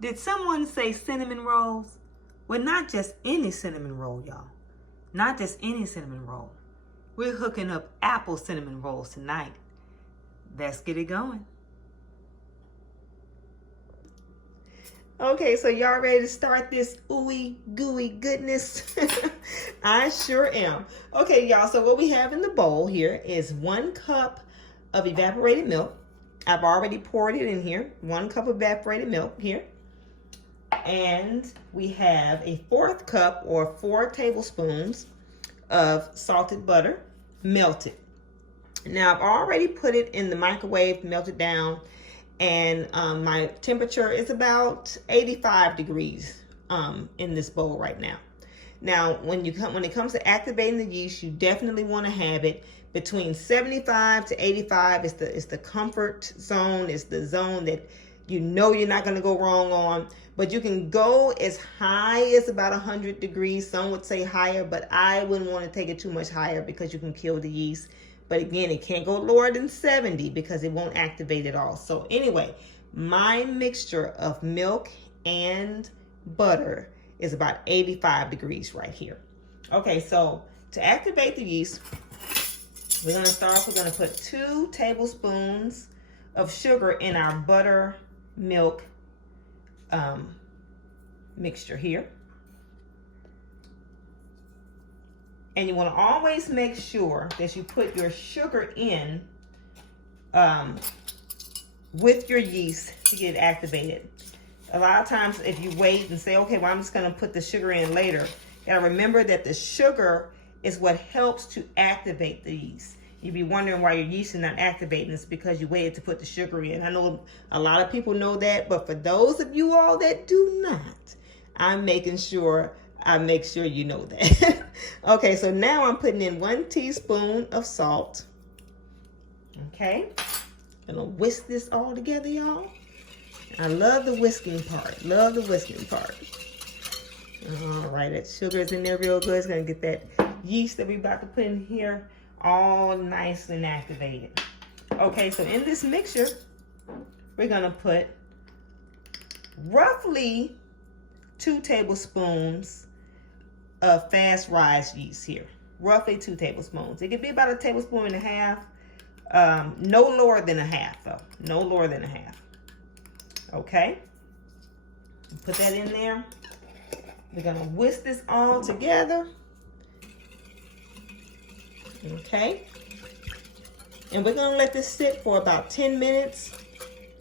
Did someone say cinnamon rolls? Well, not just any cinnamon roll, y'all. Not just any cinnamon roll. We're hooking up apple cinnamon rolls tonight. Let's get it going. Okay, so y'all ready to start this ooey gooey goodness? I sure am. Okay, y'all, so what we have in the bowl here is 1 cup of evaporated milk. I've already poured it in here. 1 cup of evaporated milk here. And we have a 1/4 cup or 4 tablespoons of salted butter, melted. Now I've already put it in the microwave, melted down, and my temperature is about 85 degrees in this bowl right now. Now when it comes to activating the yeast, you definitely want to have it between 75 to 85. It's the comfort zone. It's the zone that you know you're not going to go wrong on. But you can go as high as about 100 degrees. Some would say higher, but I wouldn't want to take it too much higher because you can kill the yeast. But again, it can't go lower than 70 because it won't activate at all. So anyway, my mixture of milk and butter is about 85 degrees right here. Okay, so to activate the yeast, we're going to put 2 tablespoons of sugar in our buttermilk mixture here. And you want to always make sure that you put your sugar in with your yeast to get it activated. A lot of times if you wait and say, okay, well, I'm just going to put the sugar in later, you got to remember that the sugar is what helps to activate the yeast. You'd be wondering why your yeast is not activating. It's because you waited to put the sugar in. I know a lot of people know that, but for those of you all that do not, I'm making sure I make sure you know that. Okay, so now I'm putting in 1 teaspoon of salt. Okay, gonna whisk this all together, y'all. I love the whisking part. Love the whisking part. All right, that sugar is in there real good. It's gonna get that yeast that we're about to put in here all nice and activated. Okay, so in this mixture, we're gonna put roughly 2 tablespoons of fast rise yeast here. Roughly 2 tablespoons. It could be about 1.5 tablespoons. No lower than 1/2 though. No lower than 1/2. Okay. Put that in there. We're gonna whisk this all together. Okay. And we're gonna let this sit for about 10 minutes.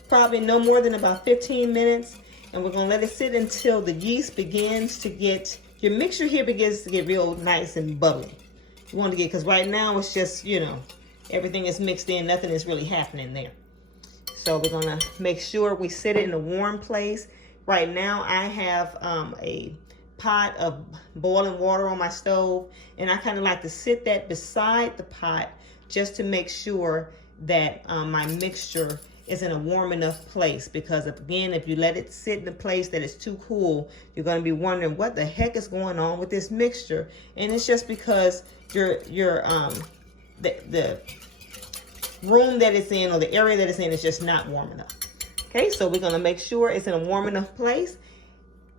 Probably no more than about 15 minutes. And we're gonna let it sit until the yeast begins to get, your mixture here begins to get real nice and bubbly. You want to get, because right now it's just, you know, everything is mixed in, nothing is really happening there. So we're gonna make sure we set it in a warm place. Right now I have a pot of boiling water on my stove, and I kind of like to sit that beside the pot just to make sure that my mixture is in a warm enough place, because again, if you let it sit in a place that is too cool, you're going to be wondering what the heck is going on with this mixture. And it's just because the room that it's in, or the area that it's in, is just not warm enough. Okay, so we're going to make sure it's in a warm enough place,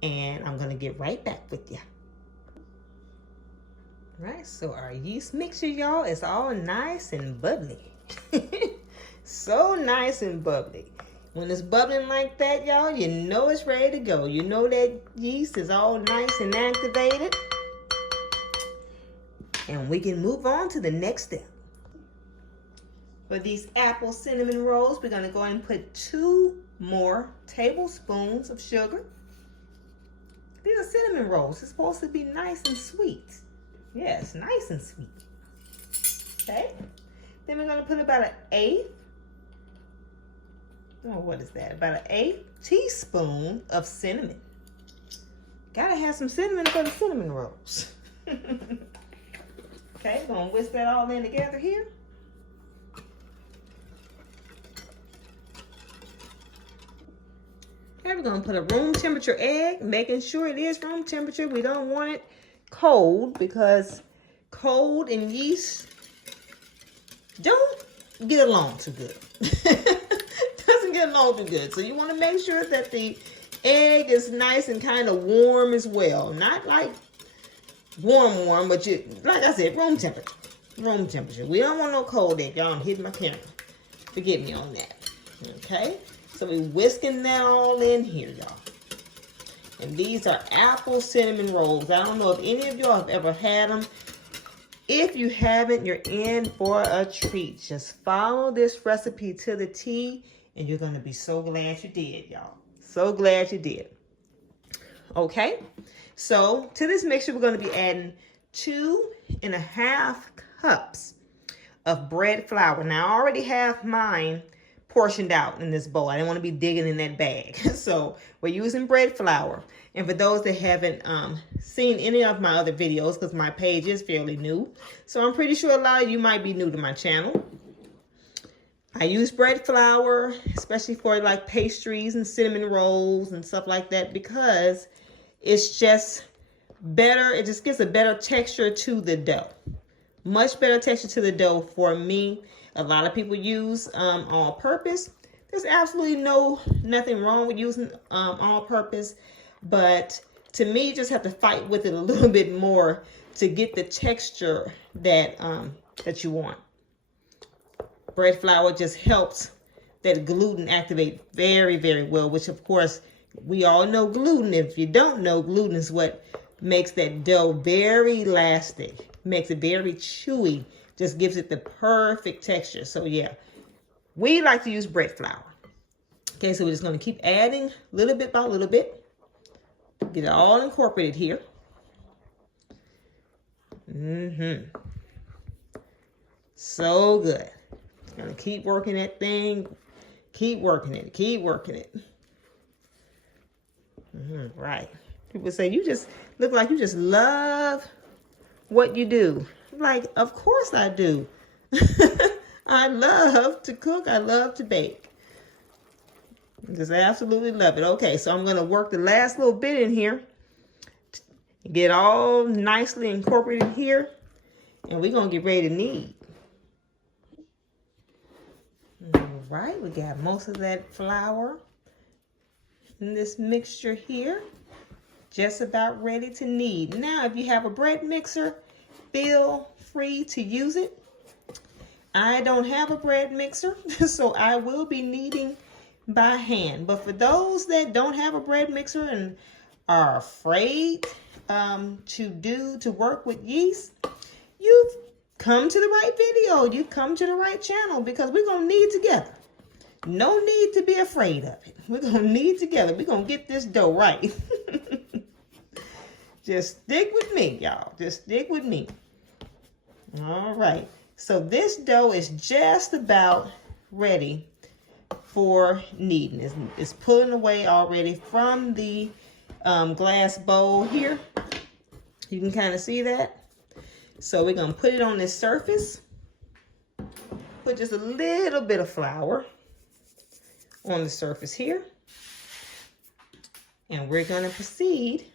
and I'm going to get right back with you. All right, so our yeast mixture, y'all, is all nice and bubbly. So nice and bubbly. When it's bubbling like that, y'all, you know it's ready to go. You know that yeast is all nice and activated. And we can move on to the next step. For these apple cinnamon rolls, we're going to go ahead and put 2 more tablespoons of sugar. These are cinnamon rolls. It's supposed to be nice and sweet. Yes, nice and sweet. Okay. Then we're going to put about an 1/8. Oh, what is that? About an 1/8 teaspoon of cinnamon. Gotta have some cinnamon for the cinnamon rolls. Okay, gonna whisk that all in together here. Okay, we're gonna put a room temperature egg, making sure it is room temperature. We don't want it cold, because cold and yeast don't get along too good. Doesn't get along too good. So you want to make sure that the egg is nice and kind of warm as well. Not like warm, but like I said, room temperature. Room temperature. We don't want no cold egg. Y'all, I'm hitting my camera. Forgive me on that. Okay? So we whisking that all in here, y'all. And these are apple cinnamon rolls. I don't know if any of y'all have ever had them. If you haven't, you're in for a treat. Just follow this recipe to the T, and you're going to be so glad you did, y'all. So glad you did. Okay? So to this mixture, we're going to be adding 2.5 cups of bread flour. Now, I already have mine portioned out in this bowl. I didn't want to be digging in that bag. So we're using bread flour. And for those that haven't seen any of my other videos, because my page is fairly new, so I'm pretty sure a lot of you might be new to my channel. I use bread flour, especially for like pastries and cinnamon rolls and stuff like that, because it's just better. It just gives a better texture to the dough. Much better texture to the dough for me. A lot of people use all-purpose. There's absolutely nothing wrong with using all-purpose, but to me, you just have to fight with it a little bit more to get the texture that that you want. Bread flour just helps that gluten activate very, very well, which of course we all know gluten. If you don't know, gluten is what makes that dough very elastic, makes it very chewy, just gives it the perfect texture. So yeah, we like to use bread flour. Okay, so we're just going to keep adding little bit by little bit. Get it all incorporated here. So good. Gonna keep working that thing. Keep working it. Keep working it. Right. People say, you just look like you just love what you do. Like, of course I do. I love to cook. I love to bake. Just absolutely love it. Okay, so I'm going to work the last little bit in here. Get all nicely incorporated here. And we're going to get ready to knead. All right, we got most of that flour in this mixture here. Just about ready to knead. Now, if you have a bread mixer, feel free to use it. I don't have a bread mixer, so I will be kneading by hand. But for those that don't have a bread mixer and are afraid to work with yeast, you've come to the right video. You've come to the right channel, because we're going to knead together. No need to be afraid of it. We're going to knead together. We're going to get this dough right. Just stick with me, y'all. Just stick with me. All right. So this dough is just about ready for kneading. It's pulling away already from the glass bowl here. You can kind of see that. So we're going to put it on this surface. Put just a little bit of flour on the surface here. And we're going to proceed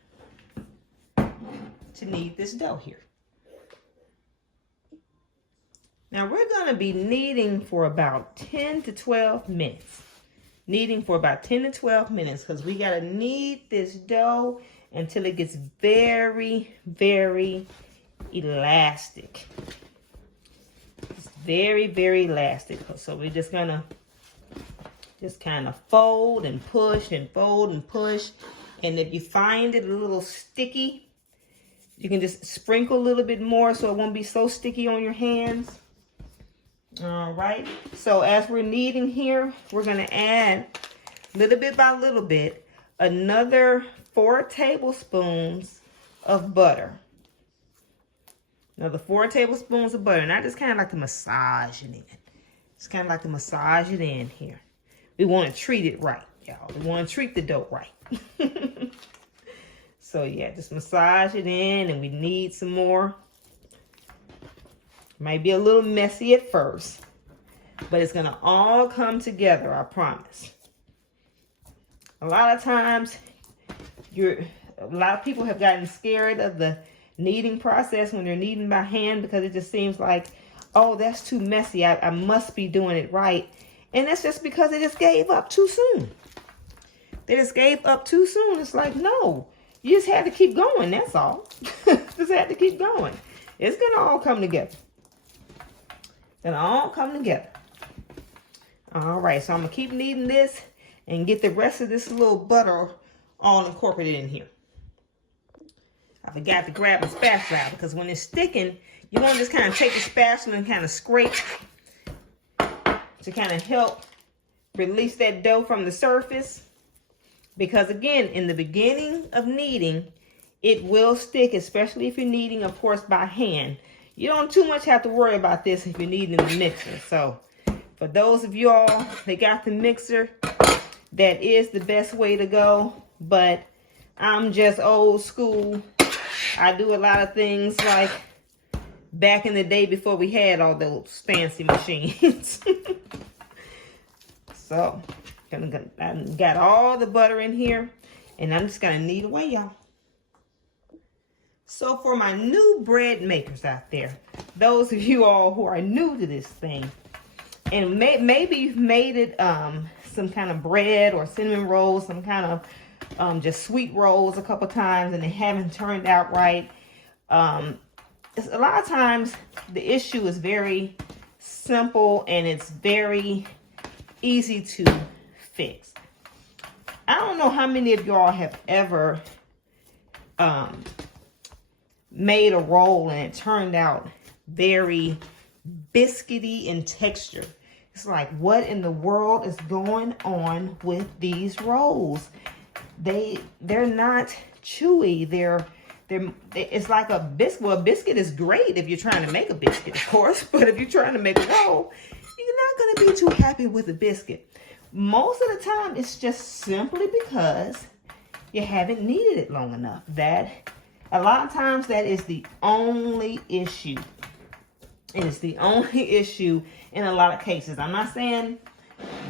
to knead this dough here. Now we're going to be kneading for about 10 to 12 minutes. Kneading for about 10 to 12 minutes, because we got to knead this dough until it gets very, very elastic. It's very, very elastic. So we're just going to just kind of fold and push and fold and push. And if you find it a little sticky, you can just sprinkle a little bit more so it won't be so sticky on your hands. All right. So as we're kneading here, we're going to add little bit by little bit another 4 tablespoons of butter. Another 4 tablespoons of butter. And I just kind of like to massage it in. Just kind of like to massage it in here. We want to treat it right, y'all. We want to treat the dough right. So yeah, just massage it in, and we knead some more. Might be a little messy at first, but it's going to all come together, I promise. A lot of times, a lot of people have gotten scared of the kneading process when they're kneading by hand, because it just seems like, oh, that's too messy. I must be doing it right. And that's just because they just gave up too soon. They just gave up too soon. It's like, no, you just had to keep going. That's all. Just had to keep going. It's going to all come together. It's going to all come together. All right, so I'm going to keep kneading this and get the rest of this little butter all incorporated in here. I forgot to grab my spatula out because when it's sticking, you want to just kind of take the spatula and kind of scrape to kind of help release that dough from the surface. Because again, in the beginning of kneading, it will stick, especially if you're kneading, of course, by hand. You don't too much have to worry about this if you're kneading in the mixer. So for those of y'all that got the mixer, that is the best way to go. But I'm just old school. I do a lot of things like back in the day before we had all those fancy machines. So, I got all the butter in here, and I'm just going to knead away, y'all. So, for my new bread makers out there, those of you all who are new to this thing, and maybe you've made it some kind of bread or cinnamon rolls, some kind of just sweet rolls a couple times and they haven't turned out right. A lot of times the issue is very simple and it's very easy to fix. I don't know how many of y'all have ever made a roll and it turned out very biscuity in texture. It's like, what in the world is going on with these rolls? They're not chewy. It's like a biscuit. Well, a biscuit is great if you're trying to make a biscuit, of course. But if you're trying to make a roll, you're not going to be too happy with a biscuit. Most of the time, it's just simply because you haven't kneaded it long enough. A lot of times that is the only issue. It is the only issue in a lot of cases. I'm not saying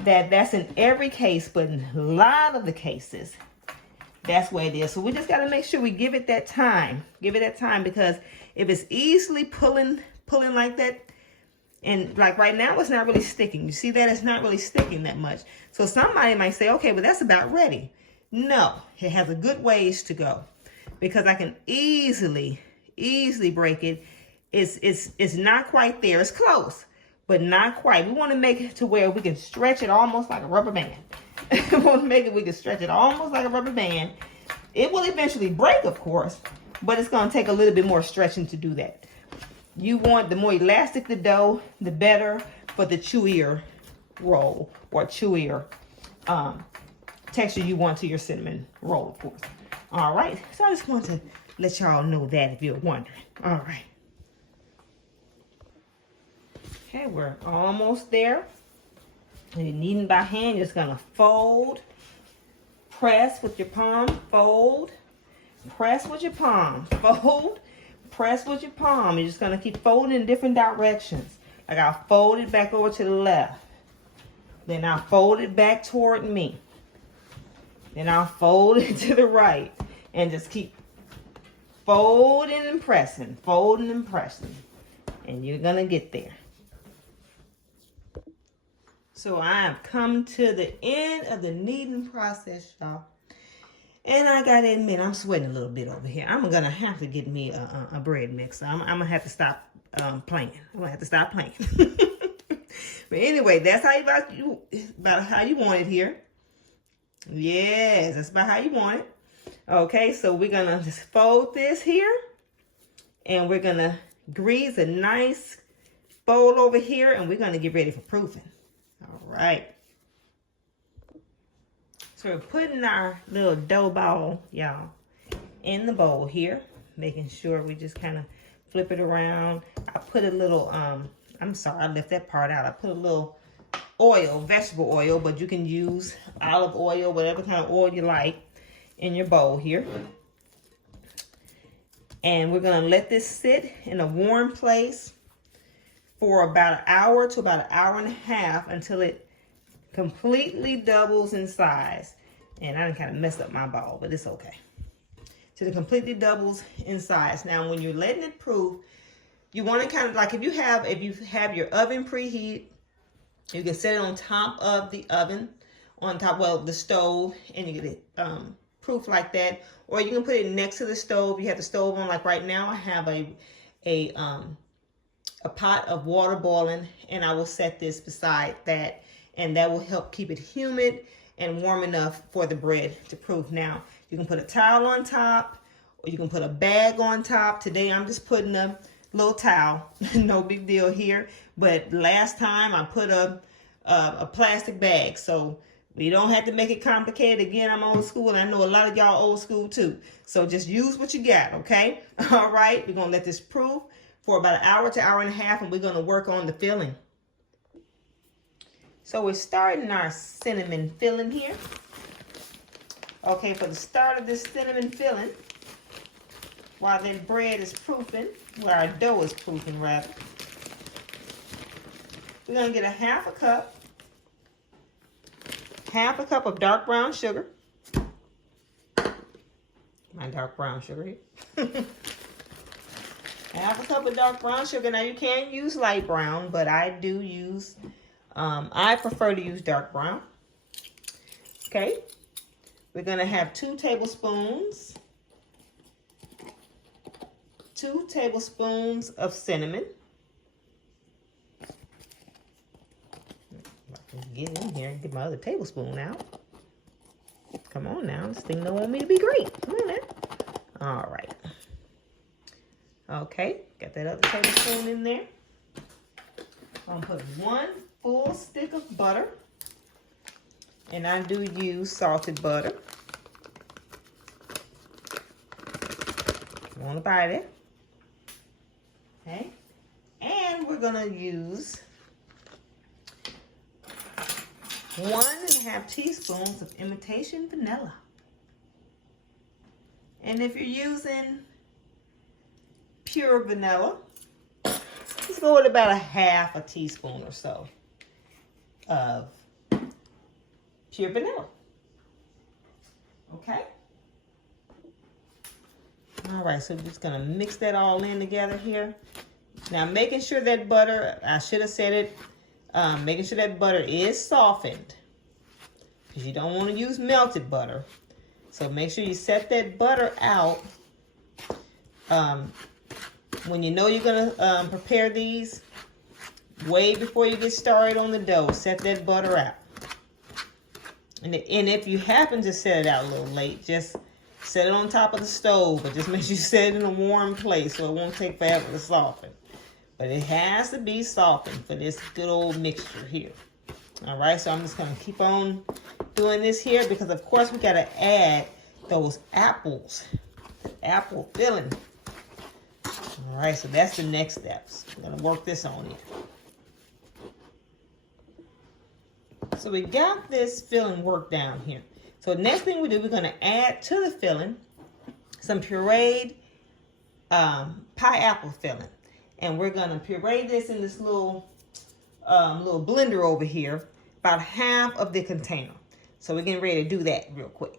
that that's in every case, but in a lot of the cases, that's what it is. So we just got to make sure we give it that time. Give it that time, because if it's easily pulling like that, and like right now, it's not really sticking. You see that it's not really sticking that much. So somebody might say, okay, but that's about ready. No, it has a good ways to go, because I can easily break it. It's not quite there. It's close, but not quite. We want to make it to where we can stretch it almost like a rubber band. We want to make it, we can stretch it almost like a rubber band. It will eventually break, of course, but it's going to take a little bit more stretching to do that. You want the more elastic the dough, the better for the chewier roll or chewier texture you want to your cinnamon roll, of course. All right, so I just want to let y'all know that if you're wondering. All right. Okay, we're almost there. And you're kneading by hand. You're just going to fold, press with your palm, fold, press with your palm, fold, press with your palm. You're just going to keep folding in different directions. Like I'll fold it back over to the left. Then I'll fold it back toward me. Then I'll fold it to the right. And just keep folding and pressing, folding and pressing. And you're going to get there. So I have come to the end of the kneading process, y'all. And I got to admit, I'm sweating a little bit over here. I'm going to have to get me a bread mixer. I'm going to have to stop playing. I'm going to have to stop playing. But anyway, that's about how you want it here. Yes, that's about how you want it. Okay, so we're going to just fold this here. And we're going to grease a nice bowl over here. And we're going to get ready for proofing. All right. So we're putting our little dough ball, y'all, in the bowl here. Making sure we just kind of flip it around. I put a little, I'm sorry, I left that part out. I put a little oil, vegetable oil, but you can use olive oil, whatever kind of oil you like, in your bowl here. And we're going to let this sit in a warm place for about an hour to about an hour and a half until it completely doubles in size. And I kind of messed up my ball, but it's okay. So it completely doubles in size. Now, when you're letting it proof, you want to kind of like if you have your oven preheat, you can set it on top of the oven on top, well, the stove, and you get it proof like that. Or you can put it next to the stove. You have the stove on, like right now I have a pot of water boiling, and I will set this beside that, and that will help keep it humid and warm enough for the bread to proof. Now, you can put a towel on top, or you can put a bag on top. Today, I'm just putting a little towel. No big deal here. But last time, I put a plastic bag. So we don't have to make it complicated. Again, I'm old school, and I know a lot of y'all old school too. So just use what you got, okay? All right, we're going to let this proof for about an hour to hour and a half, and we're going to work on the filling. So we're starting our cinnamon filling here. Okay, for the start of this cinnamon filling, while that bread is proofing, well, our dough is proofing rather, we're going to get a half a cup of dark brown sugar. My dark brown sugar here. Half a cup of dark brown sugar. Now you can use light brown, but I do use, I prefer to use dark brown. Okay. We're going to have 2 tablespoons. 2 tablespoons of cinnamon. Get in here and get my other tablespoon out. Come on now. This thing don't want me to be great. Come on now. All right. Okay. Got that other tablespoon in there. I'm going to put 1 full stick of butter. And I do use salted butter. You want to buy it? Okay. And we're going to use 1.5 teaspoons of imitation vanilla. And if you're using pure vanilla, just go with about 1/2 teaspoon or so of pure vanilla. Okay? All right, so we're just going to mix that all in together here. Now, making sure that butter, I should have said it, making sure that butter is softened, because you don't want to use melted butter. So make sure you set that butter out when you know you're going to prepare these, way before you get started on the dough. Set that butter out. And if you happen to set it out a little late, just set it on top of the stove, but just make sure you set it in a warm place so it won't take forever to soften. But it has to be softened for this good old mixture here. All right, so I'm just going to keep on doing this here because, of course, we got to add those apples, apple filling. All right, so that's the next steps. I'm going to work this on here. So we got this filling worked down here. So next thing we do, we're going to add to the filling some pureed pineapple filling. And we're going to puree this in this little blender over here, about 1/2 of the container. So we're getting ready to do that real quick.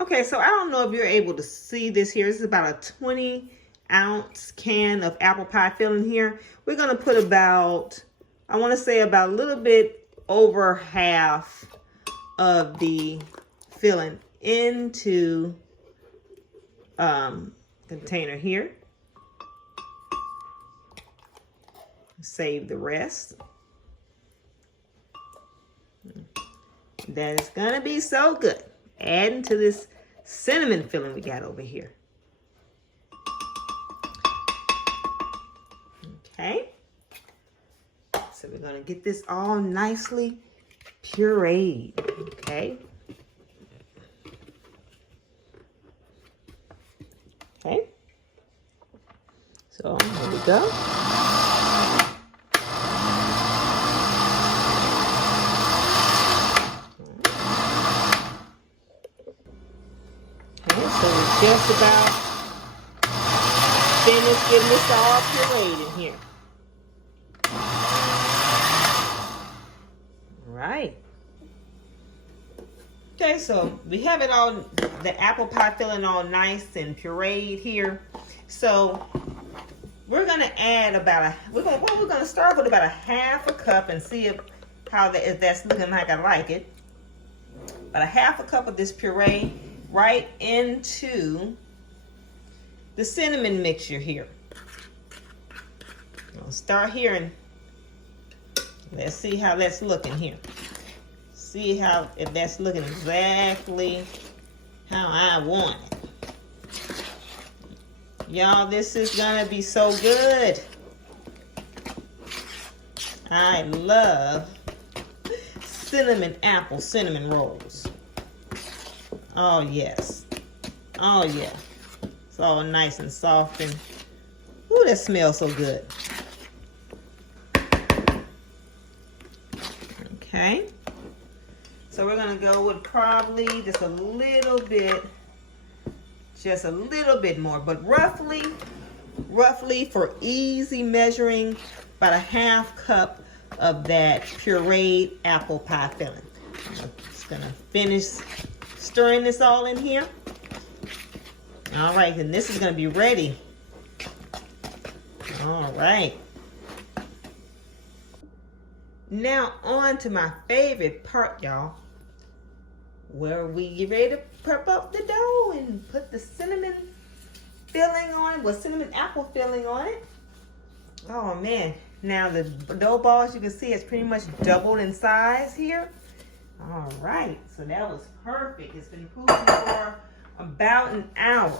Okay, so I don't know if you're able to see this here. This is about a 20-ounce can of apple pie filling here. We're going to put about, I want to say about a little bit over 1/2 of the filling into container here. Save the rest. That is gonna be so good. Adding to this cinnamon filling we got over here. Okay. So we're gonna get this all nicely pureed. Okay. Okay. So here we go. Just about finished getting this all pureed in here. All right. Okay, so we have it all, the apple pie filling all nice and pureed here. So we're gonna add about we're gonna start with about 1/2 cup and see if if that's looking like I like it. About a half a cup of this puree right into the cinnamon mixture here. I'll start here and let's see how that's looking here. See if that's looking exactly how I want it. Y'all, this is gonna be so good. I love cinnamon rolls. Oh yes. Oh yeah. It's all nice and soft and ooh, that smells so good. Okay. So we're gonna go with probably just a little bit more, but roughly for easy measuring, about a half cup of that pureed apple pie filling. I'm just gonna finish stirring this all in here. All right, and this is gonna be ready. All right. Now on to my favorite part, y'all, where we get ready to prep up the dough and put the cinnamon filling on, cinnamon apple filling on it. Oh man. Now the dough balls, you can see it's pretty much doubled in size here. All right, so that was perfect. It's been cooking for about an hour.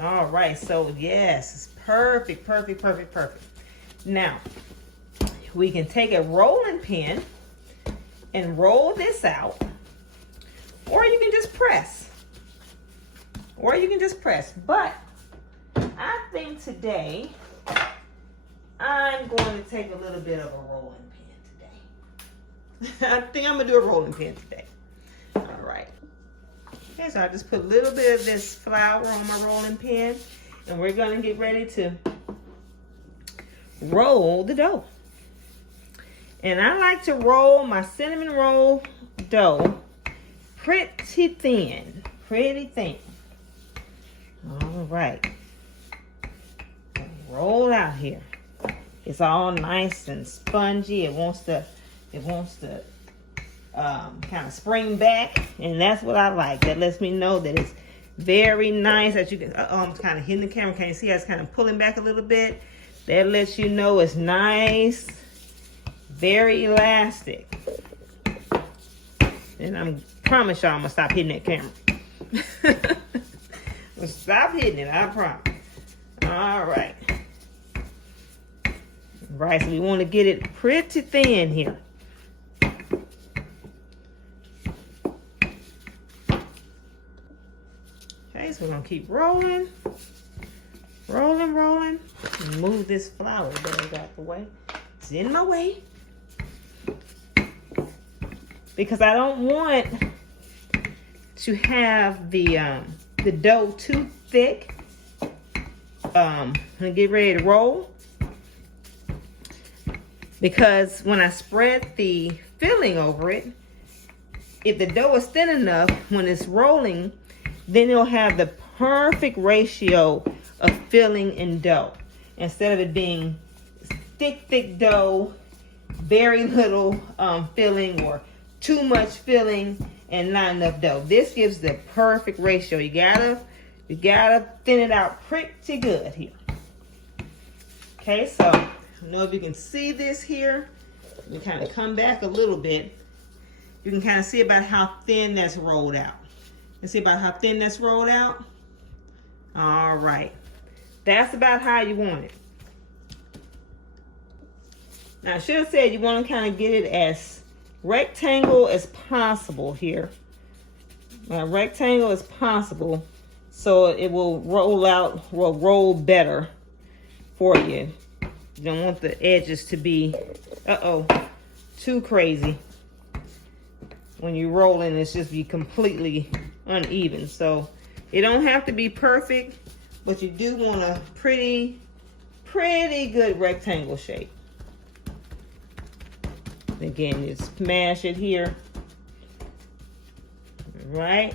All right, so yes, it's perfect. Now, we can take a rolling pin and roll this out, or you can just press. But I think today, I'm going to take a little bit of a rolling pin today. I think I'm going to do a rolling pin today. All right. Okay, so I just put a little bit of this flour on my rolling pin, and we're going to get ready to roll the dough. And I like to roll my cinnamon roll dough pretty thin. All right. Roll out here. It's all nice and spongy. It wants to kind of spring back, and that's what I like. That lets me know that it's very nice. As you can, I'm kind of hitting the camera. Can you see how it's kind of pulling back a little bit? That lets you know it's nice, very elastic. And I promise y'all I'm gonna stop hitting that camera. I'm gonna stop hitting it, I promise. All right. Right, so we want to get it pretty thin here. Okay, so we're going to keep rolling. And move this flour bag out the way. It's in my way. Because I don't want to have the dough too thick. I'm going to get ready to roll. Because when I spread the filling over it, if the dough is thin enough, when it's rolling, then it'll have the perfect ratio of filling and dough. Instead of it being thick dough, very little filling, or too much filling and not enough dough. This gives the perfect ratio. You gotta thin it out pretty good here. Okay, so I don't know if you can see this here. We kind of come back a little bit. You can kind of see about how thin that's rolled out. You see about how thin that's rolled out? All right. That's about how you want it. Now, I should have said you want to kind of get it as rectangle as possible here. Rectangle as possible, so it will roll better for you. You don't want the edges to be, too crazy. When you're rolling, it's just be completely uneven. So it don't have to be perfect, but you do want a pretty good rectangle shape. Again, just smash it here. Right?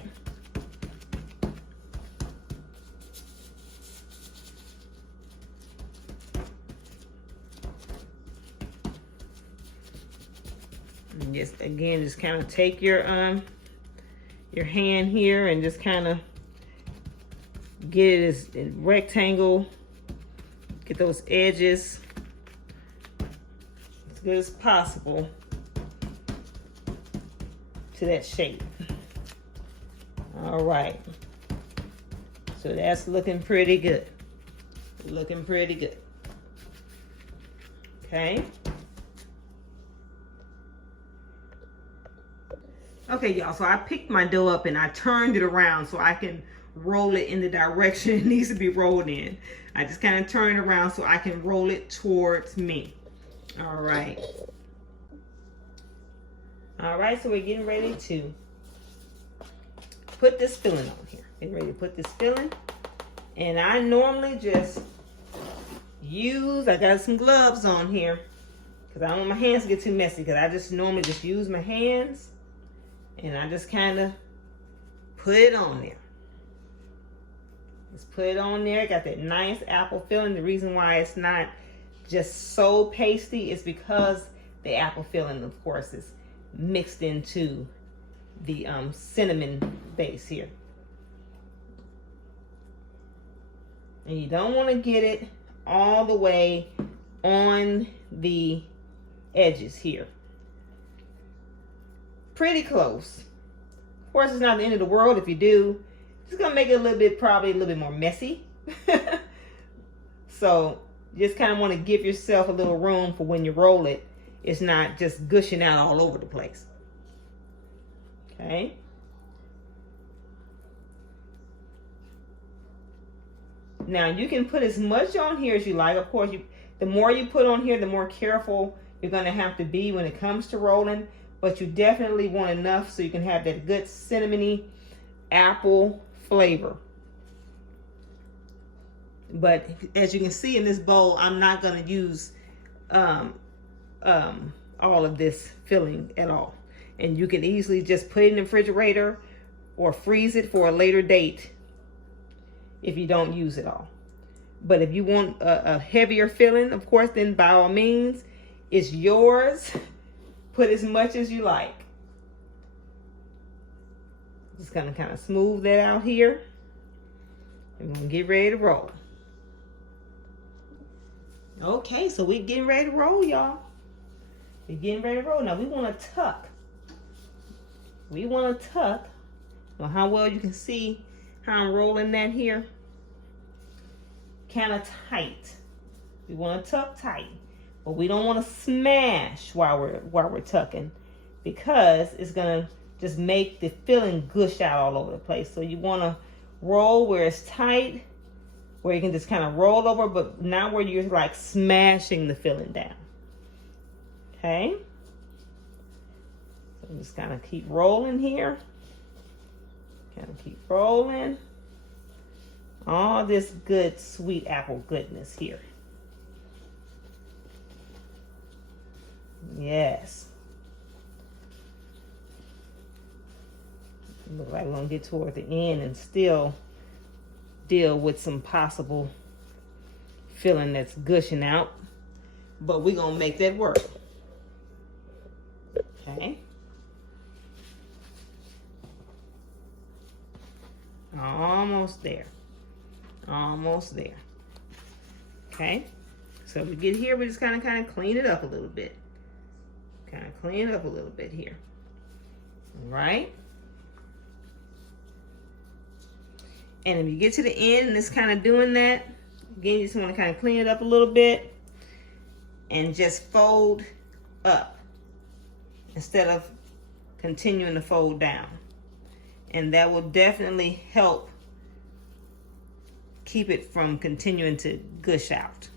And just again, just kind of take your hand here and just kind of get it as a rectangle. Get those edges as good as possible to that shape. All right. So that's looking pretty good. Looking pretty good. Okay. Okay, y'all, so I picked my dough up and I turned it around so I can roll it in the direction it needs to be rolled in. I just kind of turn it around so I can roll it towards me. All right. All right, so we're getting ready to put this filling on here. Getting ready to put this filling. And I normally just I got some gloves on here because I don't want my hands to get too messy, because I just normally just use my hands and I just kind of put it on there. Just put it on there. Got that nice apple filling. The reason why it's not just so pasty is because the apple filling, of course, is mixed into the cinnamon base here. And you don't want to get it all the way on the edges here. Pretty close. Of course, it's not the end of the world if you do. It's gonna make it a little bit, probably a little bit more messy. So you just kind of want to give yourself a little room for when you roll it. It's not just gushing out all over the place. Okay. Now you can put as much on here as you like. Of course, the more you put on here, the more careful you're going to have to be when it comes to rolling. But you definitely want enough so you can have that good cinnamony apple flavor. But as you can see in this bowl, I'm not going to use all of this filling at all. And you can easily just put it in the refrigerator or freeze it for a later date if you don't use it all. But if you want a heavier filling, of course, then by all means, it's yours. Put as much as you like. Just gonna kind of smooth that out here. And we're gonna get ready to roll. Okay, so we're getting ready to roll, y'all. We're getting ready to roll. Now we want to tuck. We want to tuck. Well, how well you can see how I'm rolling that here. Kind of tight. We want to tuck tight, but we don't want to smash while we're tucking, because it's gonna just make the filling gush out all over the place. So you want to roll where it's tight, where you can just kind of roll over, but not where you're like smashing the filling down. Okay. So just kind of keep rolling here. Kind of keep rolling. All this good sweet apple goodness here. Yes. Look like we're gonna get toward the end and still deal with some possible filling that's gushing out, but we're gonna make that work. Okay. Almost there. Almost there. Okay. So we get here, we just kind of clean it up a little bit. Kind of clean it up a little bit here. All right. And if you get to the end and it's kind of doing that, again, you just want to kind of clean it up a little bit and just fold up instead of continuing to fold down. And that will definitely help keep it from continuing to gush out.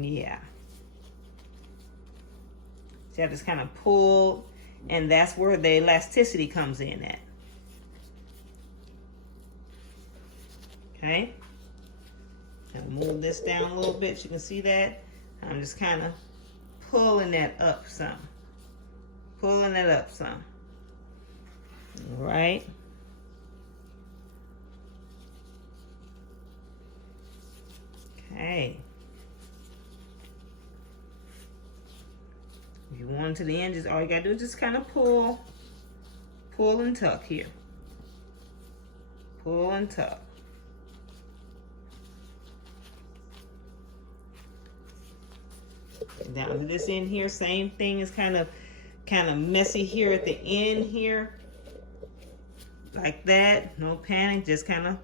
Yeah. So I just kind of pull, and that's where the elasticity comes in at. Okay. Kind of move this down a little bit. You can see that. I'm just kind of pulling that up some. Pulling it up some. All right. Okay. If you want them to the end, just all you gotta do is just kind of pull and tuck here. Pull and tuck. Down to this end here, same thing. Is kind of messy here at the end here, like that. No panic, just kind of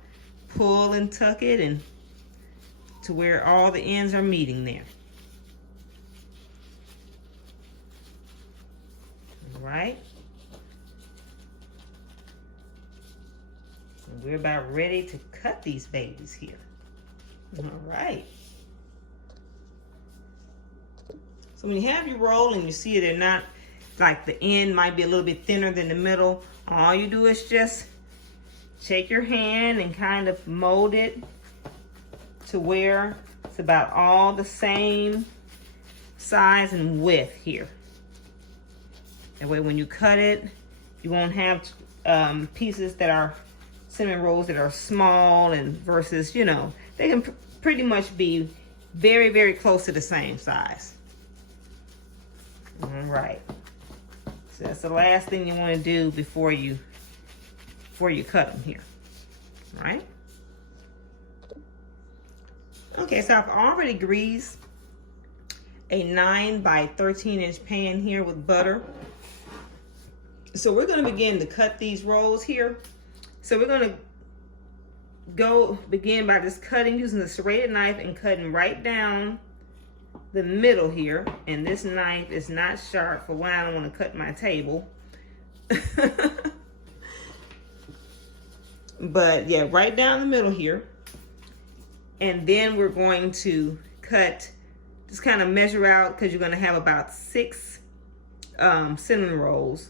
pull and tuck it and to where all the ends are meeting there. All right. And we're about ready to cut these babies here. All right. So when you have your roll and you see they're not, like the end might be a little bit thinner than the middle, all you do is just take your hand and kind of mold it to where it's about all the same size and width here. That way when you cut it, you won't have pieces that are cinnamon rolls that are small and versus, you know, they can pretty much be very, very close to the same size. All right. So that's the last thing you want to do before you cut them here. All right. Okay, so I've already greased a 9 by 13-inch pan here with butter. So we're going to begin to cut these rolls here. So we're going to begin by just cutting using the serrated knife and cutting right down the middle here. And this knife is not sharp for when I don't want to cut my table. But yeah, right down the middle here. And then we're going to cut, just kind of measure out, because you're going to have about 6 cinnamon rolls.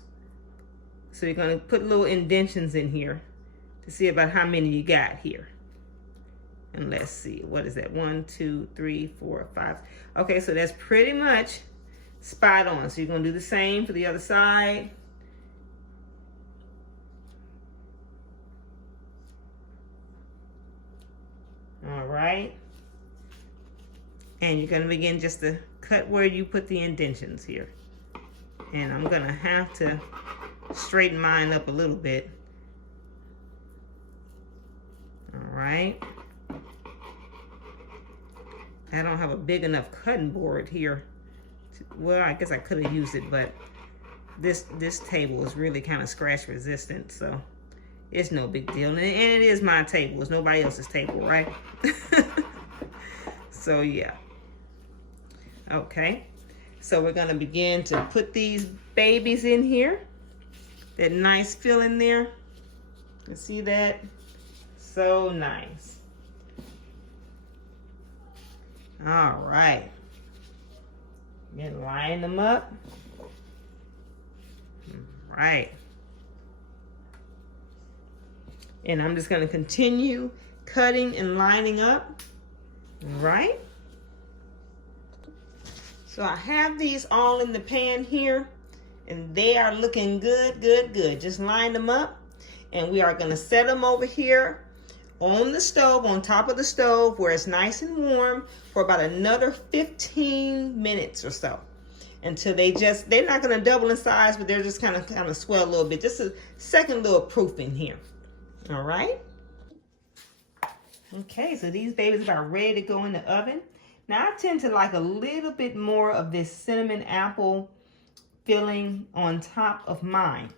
So you're going to put little indentions in here to see about how many you got here. And let's see, what is that? 1, 2, 3, 4, 5. Okay, so that's pretty much spot on. So you're going to do the same for the other side. All right. And you're going to begin just to cut where you put the indentions here. And I'm going to have to straighten mine up a little bit. All right. I don't have a big enough cutting board here. Well, I guess I could have used it, but this table is really kind of scratch resistant, so it's no big deal. And it is my table. It's nobody else's table, right? So yeah. Okay. So we're going to begin to put these babies in here. That nice filling there. You see that? So nice. All right. Then line them up. All right. And I'm just going to continue cutting and lining up. All right. So I have these all in the pan here, and they are looking good, good, good. Just line them up, and we are going to set them over here on the stove, on top of the stove where it's nice and warm for about another 15 minutes or so, until they're not going to double in size, but they're just kind of swell a little bit. Just a second little proofing here. All right. Okay, so these babies are about ready to go in the oven. Now I tend to like a little bit more of this cinnamon apple filling on top of mine.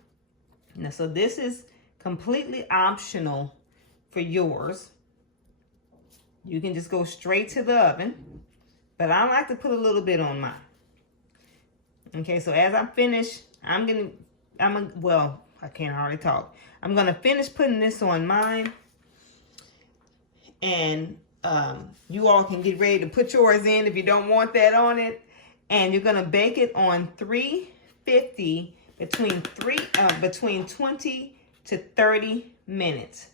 Now, so this is completely optional for yours. You can just go straight to the oven, but I like to put a little bit on mine. Okay, so as I finish, well, I can't hardly talk. I'm gonna finish putting this on mine, and you all can get ready to put yours in if you don't want that on it. And you're gonna bake it on 350 between 20 to 30 minutes.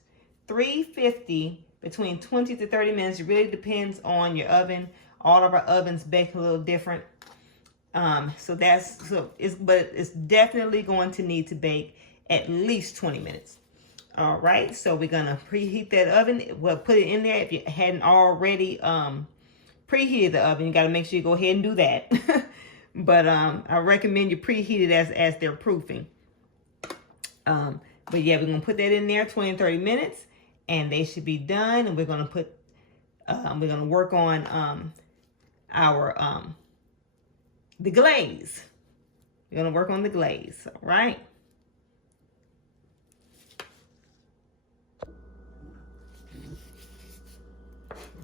350 between 20 to 30 minutes. It really depends on your oven. All of our ovens bake a little different. But it's definitely going to need to bake at least 20 minutes. All right, so we're gonna preheat that oven. We'll put it in there. If you hadn't already preheated the oven, you gotta make sure you go ahead and do that. But I recommend you preheat it as they're proofing. But yeah, we're gonna put that in there 20 30 minutes, and they should be done. And we're gonna put we're gonna work on our the glaze. We're gonna work on the glaze, all right?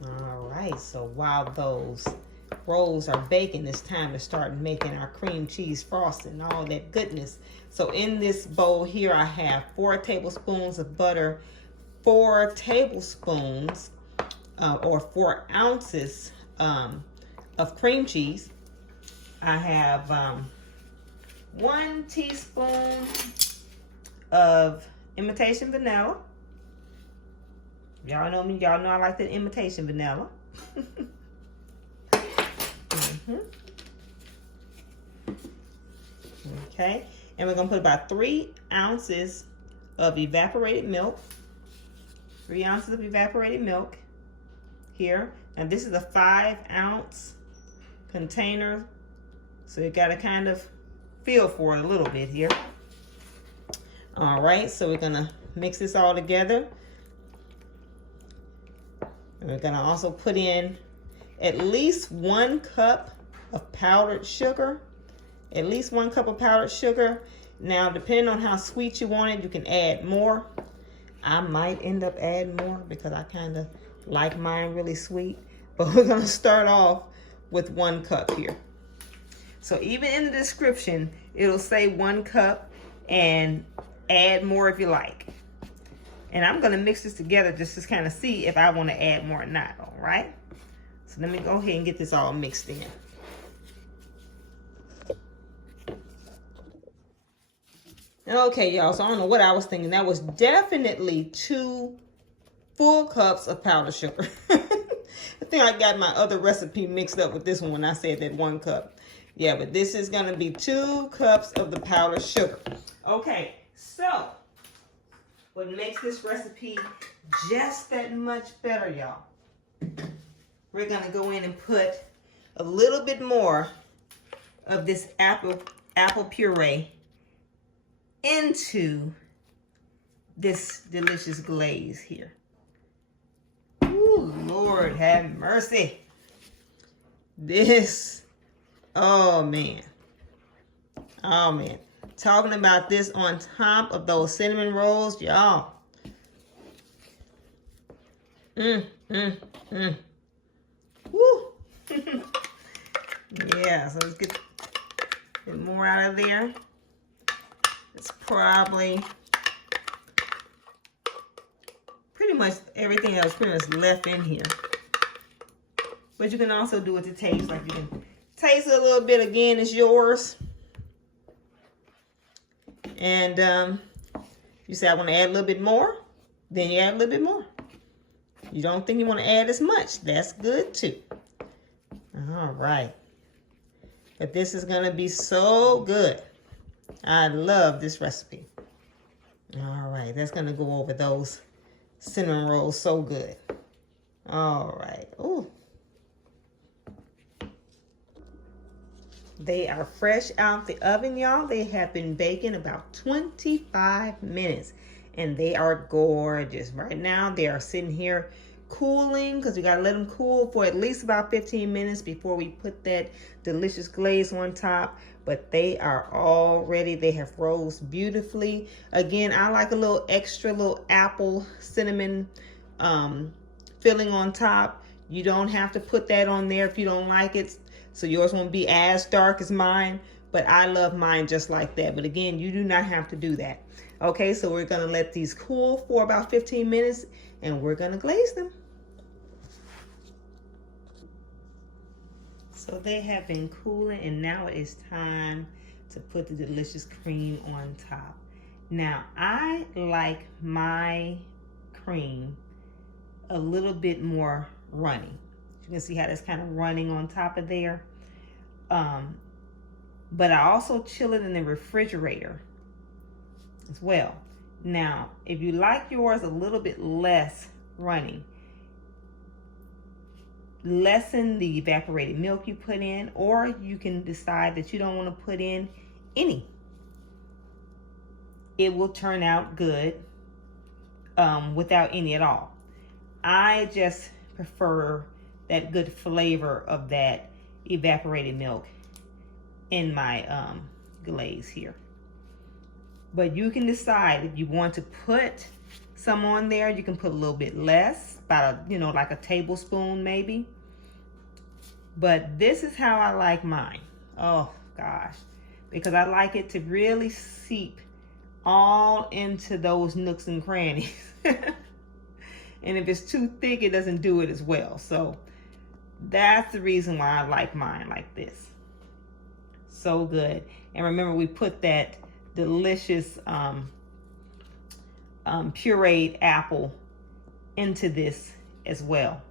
All right, so while those rolls are baking, it's time to start making our cream cheese frosting and all that goodness. So in this bowl here, I have 4 tablespoons of butter, 4 tablespoons or 4 ounces of cream cheese. I have 1 teaspoon of imitation vanilla. Y'all know me, y'all know I like that imitation vanilla. Okay, and we're gonna put about 3 ounces of evaporated milk. 3 ounces of evaporated milk here. And this is a 5-ounce container, so you gotta kind of feel for it a little bit here. All right, so we're gonna mix this all together. And we're gonna also put in at least 1 cup of powdered sugar. At least 1 cup of powdered sugar. Now, depending on how sweet you want it, you can add more. I might end up adding more because I kind of like mine really sweet. But we're gonna start off with 1 cup here. So even in the description, it'll say 1 cup and add more if you like. And I'm gonna mix this together just to kind of see if I want to add more or not, all right? So let me go ahead and get this all mixed in. Okay, y'all, so I don't know what I was thinking. That was definitely 2 full cups of powdered sugar. I think I got my other recipe mixed up with this one when I said that 1 cup. Yeah, but this is gonna be 2 cups of the powdered sugar. Okay, so what makes this recipe just that much better, y'all, we're gonna go in and put a little bit more of this apple puree into this delicious glaze here. Ooh, Lord have mercy. This, oh man. Oh man. Talking about this on top of those cinnamon rolls, y'all. Woo. Yeah, so let's get more out of there. It's probably pretty much everything that was pretty much left in here. But you can also do it to taste. Like you can taste it a little bit again, it's yours. And you say I want to add a little bit more, then you add a little bit more. You don't think you want to add as much, that's good too. All right. But this is going to be so good. I love this recipe. All right, that's going to go over those cinnamon rolls so good. All right. Ooh. They are fresh out the oven, y'all. They have been baking about 25 minutes and they are gorgeous. Right now, they are sitting here cooling because we got to let them cool for at least about 15 minutes before we put that delicious glaze on top. But they are all ready. They have rose beautifully. Again, I like a little extra little apple cinnamon filling on top. You don't have to put that on there if you don't like it. So yours won't be as dark as mine, but I love mine just like that. But again, you do not have to do that. Okay, so we're gonna let these cool for about 15 minutes and we're gonna glaze them. So they have been cooling and now it is time to put the delicious cream on top. Now, I like my cream a little bit more runny. You can see how that's kind of running on top of there. But I also chill it in the refrigerator as well. Now, if you like yours a little bit less runny, lessen the evaporated milk you put in, or you can decide that you don't want to put in any. It will turn out good without any at all. I just prefer that good flavor of that evaporated milk in my glaze here. But you can decide if you want to put some on there. You can put a little bit less, about a, like a tablespoon maybe. But this is how I like mine. Oh gosh, because I like it to really seep all into those nooks and crannies. And if it's too thick, it doesn't do it as well. So that's the reason why I like mine like this. So good. And remember, we put that delicious pureed apple into this as well.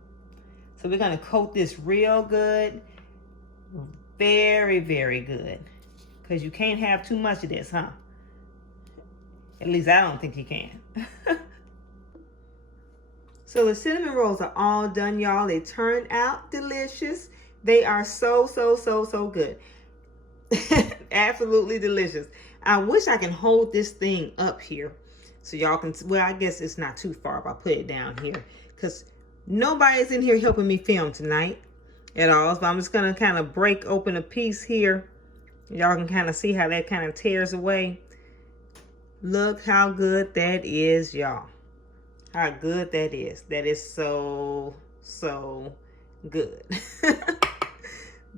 So we're going to coat this real good. Very, very good. Because you can't have too much of this, huh? At least I don't think you can. So the cinnamon rolls are all done, y'all. They turned out delicious. They are so, so, so, so good. Absolutely delicious. I wish I can hold this thing up here so y'all can, well, I guess it's not too far if I put it down here, because nobody's in here helping me film tonight at all. So I'm just going to kind of break open a piece here. Y'all can kind of see how that kind of tears away. Look how good that is, y'all. How good that is. That is so, so good.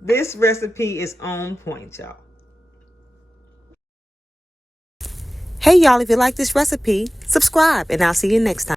This recipe is on point, y'all. Hey, y'all, if you like this recipe, subscribe, and I'll see you next time.